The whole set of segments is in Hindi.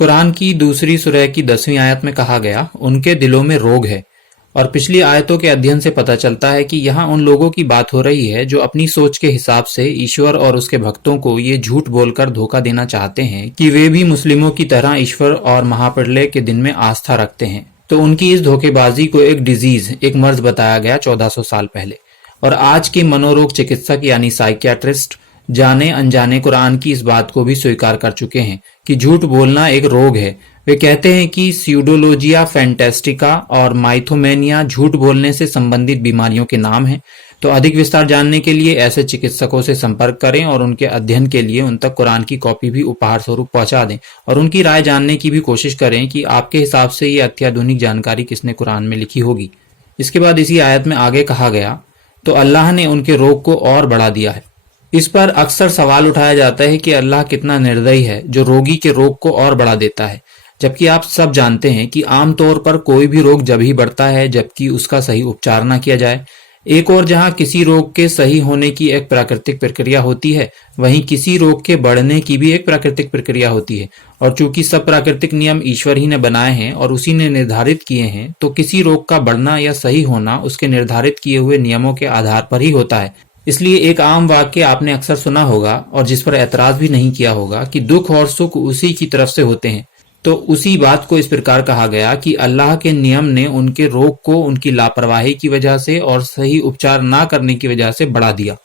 कुरान की दूसरी सूरह की 10वीं आयत में कहा गया, उनके दिलों में रोग है। और पिछली आयतों के अध्ययन से पता चलता है कि यहाँ उन लोगों की बात हो रही है जो अपनी सोच के हिसाब से ईश्वर और उसके भक्तों को ये झूठ बोलकर धोखा देना चाहते हैं कि वे भी मुस्लिमों की तरह ईश्वर और महाप्रलय के दिन में आस्था रखते हैं। तो उनकी इस धोखेबाजी को एक डिजीज, एक मर्ज बताया गया 1400 साल पहले। और आज के मनोरोग चिकित्सक यानी साइकियाट्रिस्ट जाने अनजाने कुरान की इस बात को भी स्वीकार कर चुके हैं कि झूठ बोलना एक रोग है। वे कहते हैं कि स्यूडोलोजिया फैंटेस्टिका और माइथोमेनिया झूठ बोलने से संबंधित बीमारियों के नाम हैं। तो अधिक विस्तार जानने के लिए ऐसे चिकित्सकों से संपर्क करें और उनके अध्ययन के लिए उन तक कुरान की कॉपी भी उपहार स्वरूप पहुंचा दें और उनकी राय जानने की भी कोशिश करें कि आपके हिसाब से ये अत्याधुनिक जानकारी किसने कुरान में लिखी होगी। इसके बाद इसी आयत में आगे कहा गया, तो अल्लाह ने उनके रोग को और बढ़ा दिया है। इस पर अक्सर सवाल उठाया जाता है कि अल्लाह कितना निर्दयी है जो रोगी के रोग को और बढ़ा देता है, जबकि आप सब जानते हैं कि आमतौर पर कोई भी रोग जब ही बढ़ता है जबकि उसका सही उपचार ना किया जाए। एक और जहां किसी रोग के सही होने की एक प्राकृतिक प्रक्रिया होती है, वहीं किसी रोग के बढ़ने की भी एक प्राकृतिक प्रक्रिया होती है। और चूंकि सब प्राकृतिक नियम ईश्वर ही ने बनाए हैं और उसी ने निर्धारित किए हैं, तो किसी रोग का बढ़ना या सही होना उसके निर्धारित किए हुए नियमों के आधार पर ही होता है। इसलिए एक आम वाक्य आपने अक्सर सुना होगा और जिस पर ऐतराज भी नहीं किया होगा कि दुख और सुख उसी की तरफ से होते हैं। तो उसी बात को इस प्रकार कहा गया कि अल्लाह के नियम ने उनके रोग को उनकी लापरवाही की वजह से और सही उपचार ना करने की वजह से बढ़ा दिया।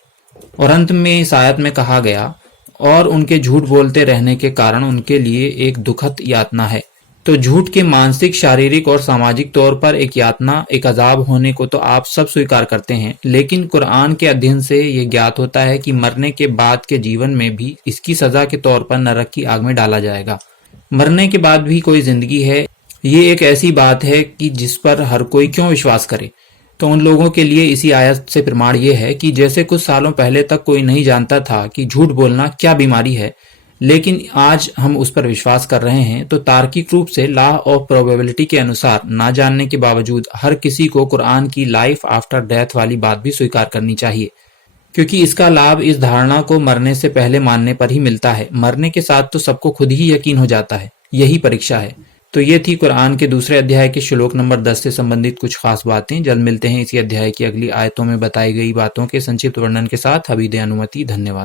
और अंत में इस आयत में कहा गया, और उनके झूठ बोलते रहने के कारण उनके लिए एक दुखद यातना है। तो झूठ के मानसिक, शारीरिक और सामाजिक तौर पर एक यातना, एक अजाब होने को तो आप सब स्वीकार करते हैं, लेकिन कुरान के अध्ययन से ये ज्ञात होता है कि मरने के बाद के जीवन में भी इसकी सजा के तौर पर नरक की आग में डाला जाएगा। मरने के बाद भी कोई जिंदगी है, ये एक ऐसी बात है कि जिस पर हर कोई क्यों विश्वास करे। तो उन लोगों के लिए इसी आयत से प्रमाण ये है कि जैसे कुछ सालों पहले तक कोई नहीं जानता था कि झूठ बोलना क्या बीमारी है, लेकिन आज हम उस पर विश्वास कर रहे हैं, तो तार्किक रूप से लॉ ऑफ प्रोबेबिलिटी के अनुसार ना जानने के बावजूद हर किसी को कुरान की लाइफ आफ्टर डेथ वाली बात भी स्वीकार करनी चाहिए, क्योंकि इसका लाभ इस धारणा को मरने से पहले मानने पर ही मिलता है। मरने के साथ तो सबको खुद ही यकीन हो जाता है, यही परीक्षा है। तो ये थी कुरान के दूसरे अध्याय के श्लोक नंबर 10 से संबंधित कुछ खास बातें। जल्द मिलते हैं इसी अध्याय की अगली आयतों में बताई गई बातों के संक्षिप्त वर्णन के साथ। अभी दे अनुमति, धन्यवाद।